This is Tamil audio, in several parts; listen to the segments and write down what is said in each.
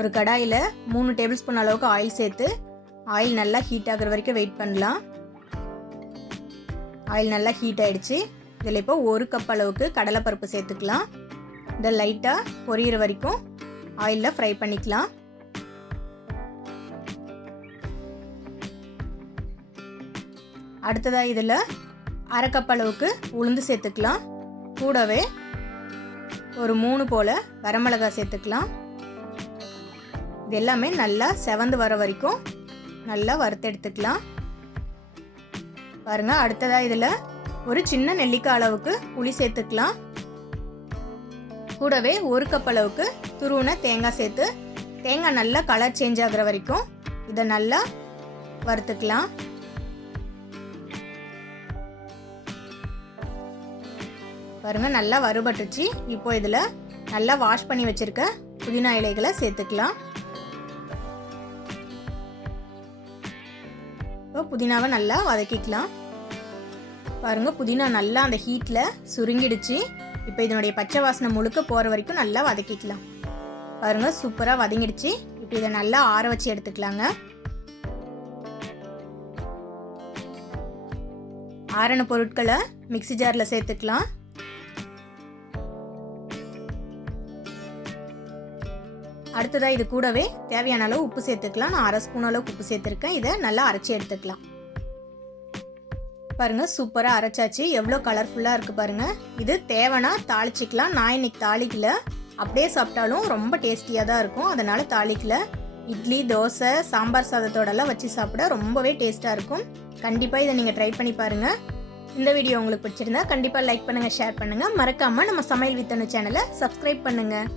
ஒரு கடாயில் 3 டேபிள் ஸ்பூன் அளவுக்கு ஆயில் சேர்த்து ஆயில் நல்லா ஹீட் ஆகிற வரைக்கும் வெயிட் பண்ணலாம். ஆயில் நல்லா ஹீட் ஆகிடுச்சு. இதில் இப்போ 1 கப் அளவுக்கு கடலைப்பருப்பு சேர்த்துக்கலாம். இதை லைட்டாக பொரியிற வரைக்கும் ஆயிலில் ஃப்ரை பண்ணிக்கலாம். அடுத்ததாக இதில் 1/2 கப் அளவுக்கு உளுந்து சேர்த்துக்கலாம். கூடவே ஒரு 3 போல் வரமிளகாய் சேர்த்துக்கலாம். இது எல்லாமே நல்லா செவந்து வர வரைக்கும் நல்லா வறுத்து எடுத்துக்கலாம். பாருங்கள், அடுத்ததாக இதில் ஒரு சின்ன நெல்லிக்காய் அளவுக்கு புளி சேர்த்துக்கலாம். கூடவே 1 கப் அளவுக்கு துருவின தேங்காய் சேர்த்து தேங்காய் நல்லா கலர் சேஞ்ச் ஆகிற வரைக்கும் இதை நல்லா வறுத்துக்கலாம். பாருங்கள், நல்லா வறுபட்டுச்சு. இப்போ இதில் நல்லா வாஷ் பண்ணி வச்சுருக்க புதினா இலைகளை சேர்த்துக்கலாம். இப்போ புதினாவை நல்லா வதக்கிக்கலாம். பாருங்கள், புதினா நல்லா அந்த ஹீட்டில் சுருங்கிடுச்சு. இப்போ இதனுடைய பச்சை வாசனை முழுக்க போகிற வரைக்கும் நல்லா வதக்கிக்கலாம். பாருங்கள், சூப்பராக வதங்கிடுச்சு. இப்போ இதை நல்லா ஆற வச்சு எடுத்துக்கலாங்க. ஆறின பொருட்களை மிக்ஸி ஜாரில் சேர்த்துக்கலாம். அடுத்ததாக இது கூடவே தேவையான அளவு உப்பு சேர்த்துக்கலாம். நான் 1/2 ஸ்பூன் அளவுக்கு உப்பு சேர்த்துருக்கேன். இதை நல்லா அரைச்சி எடுத்துக்கலாம். பாருங்கள், சூப்பராக அரைச்சாச்சு. எவ்வளோ கலர்ஃபுல்லாக இருக்குது பாருங்கள். இது தேவைன்னா தாளிச்சிக்கலாம். நான் இன்னைக்கு தாளிக்கல. அப்படியே சாப்பிட்டாலும் ரொம்ப டேஸ்டியாக தான் இருக்கும். அதனால் தாளிக்கல. இட்லி, தோசை, சாம்பார் சாதத்தோடலாம் வச்சு சாப்பிட ரொம்பவே டேஸ்ட்டாக இருக்கும். கண்டிப்பாக இதை நீங்கள் ட்ரை பண்ணி பாருங்கள். இந்த வீடியோ உங்களுக்கு பிடிச்சிருந்தா கண்டிப்பாக லைக் பண்ணுங்கள், ஷேர் பண்ணுங்கள். மறக்காமல் நம்ம சமையல் வித் அனு சேனலை சப்ஸ்கிரைப் பண்ணுங்கள்.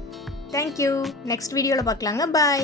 தேங்க்யூ. நெக்ஸ்ட் வீடியோவில் பார்க்கலாங்க. பாய்.